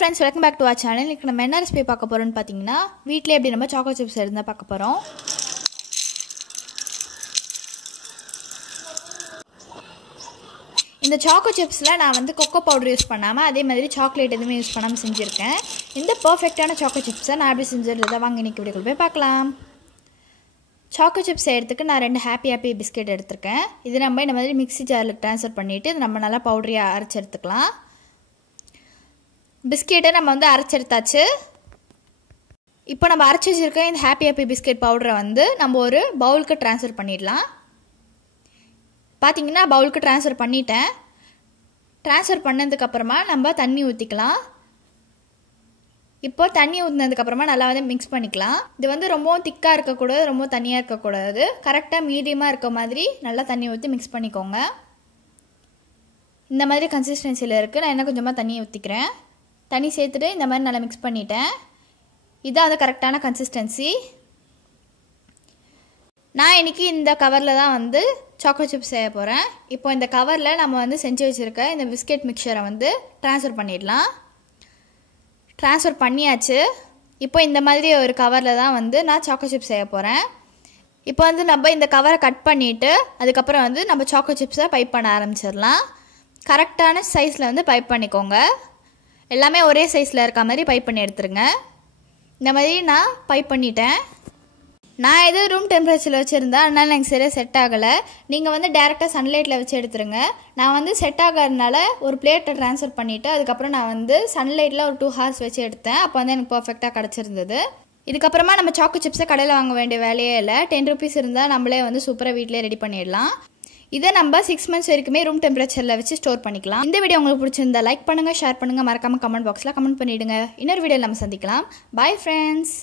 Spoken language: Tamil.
friends, welcome back to our channel. இன்னைக்கு நம்ம என்ன ரெசிபி பார்க்க போறோம்னு பாத்தீங்கன்னா வீட்லயே எப்படி நம்ம choco chips எடுத்து பார்க்க போறோம். இந்த choco chipsல நான் வந்து cocoa powder யூஸ் பண்ணாம அதே மாதிரி சாக்லேட் எதுமே யூஸ் பண்ணாம செஞ்சிருக்கேன். இந்த பெர்ஃபெக்ட்டான choco chips நான் எப்படி செஞ்சறத வாங்க இன்னைக்கு வீடியோக்குள்ள போய் பார்க்கலாம். choco chips செய்யிறதுக்கு நான் ரெண்டு happy biscuit எடுத்துர்க்கேன். இது நம்ம இந்த மாதிரி மிக்ஸி ஜார்ல ட்ரான்ஸ்ஃபர் பண்ணிட்டு இது நம்ம நல்லா பவுடரியா அரைச்சு எடுத்துக்கலாம். பிஸ்கெட் நம்ம வந்து அரைச்சு எடுத்தாச்சு. இப்போ நம்ம அரைச்சு வச்சிருக்க இந்த happy பிஸ்கட் பவுடரை வந்து நம்ம ஒரு பவுலுக்கு ட்ரான்ஸ்ஃபர் பண்ணிடலாம். பாத்தீங்கன்னா பவுலுக்கு ட்ரான்ஸ்ஃபர் பண்ணிட்டேன். ட்ரான்ஸ்ஃபர் பண்ணதுக்கு அப்புறமா நம்ம தண்ணி ஊத்திக்கலாம். இப்போ தண்ணி ஊத்துனதுக்கு அப்புறமா நல்லா வந்து மிக்ஸ் பண்ணிக்கலாம். இது வந்து ரொம்ப திக்கா இருக்க கூடாது, ரொம்ப தண்ணியா இருக்க கூடாது. கரெக்ட்டா மீடியமா இருக்க மாதிரி நல்லா தண்ணி ஊத்தி மிக்ஸ் பண்ணிக்கோங்க. இந்த மாதிரி கன்சிஸ்டன்சில இருக்கு. நான் இன்னும் கொஞ்சமா தண்ணி ஊத்திக்கிறேன். தண்ணி சேர்த்துட்டு இந்த மாதிரி நல்லா மிக்ஸ் பண்ணிட்டேன். இதான் அது கரெக்ட்டான கன்சிஸ்டன்சி. நான் இன்னைக்கு இந்த கவர்ல தான் வந்து choco chips செய்ய போறேன். இப்போ இந்த கவர்ல நம்ம வந்து செஞ்சு வச்சிருக்க இந்த பிஸ்கட் மிக்சரை வந்து ட்ரான்ஸ்ஃபர் பண்ணிடலாம். ட்ரான்ஸ்ஃபர் பண்ணியாச்சு. இப்போ இந்த மாதிரி ஒரு கவர்ல தான் வந்து நான் choco chips செய்ய போறேன். இப்போ வந்து நம்ம இந்த கவரை கட் பண்ணிட்டு அதுக்கு அப்புறம் வந்து நம்ம choco chips-ஐ பைப் பண்ண ஆரம்பிச்சிரலாம். கரெக்ட்டான சைஸ்ல வந்து பைப் பண்ணிக்கோங்க. எல்லாமே ஒரே சைஸ்ல இருக்க மாதிரி பைப் பண்ணி எடுத்துருங்க. இந்த மாதிரி நான் பைப் பண்ணிட்டேன். நான் இது ரூம் டெம்பரேச்சர்ல வச்சிருந்தா அதனால எனக்கு சரியா செட் ஆகல. நீங்க வந்து டைரக்ட்டா சன்லைட்ல வச்சு எடுத்துருங்க. நான் வந்து செட் ஆகறனால ஒரு பிளேட்ல ட்ரான்ஸ்ஃபர் பண்ணிட்டு அதுக்கு அப்புறம் நான் வந்து சன்லைட்ல ஒரு 2 hours வச்சு எடுத்தேன். அப்ப வந்து எனக்கு பெர்ஃபெக்ட்டா கிடைச்சிருந்தது. இதுக்கு அப்புறமா நம்ம choco chips கடையில வாங்க வேண்டிய வேலையே இல்ல. 10 rupees இருந்தா நம்மளே வந்து சூப்பரா வீட்லயே ரெடி பண்ணிடலாம். இதை நம்ம 6 months வரைக்குமே ரூம் டெம்பரேச்சர்ல வச்சு ஸ்டோர் பண்ணிக்கலாம். இந்த வீடியோ உங்களுக்கு பிடிச்சிருந்தா லைக் பண்ணுங்க, ஷேர் பண்ணுங்க, மறக்காம கமெண்ட் பாக்ஸ்ல கமெண்ட் பண்ணிடுங்க. இன்னொரு வீடியோல நம்ம சந்திக்கலாம். Bye friends.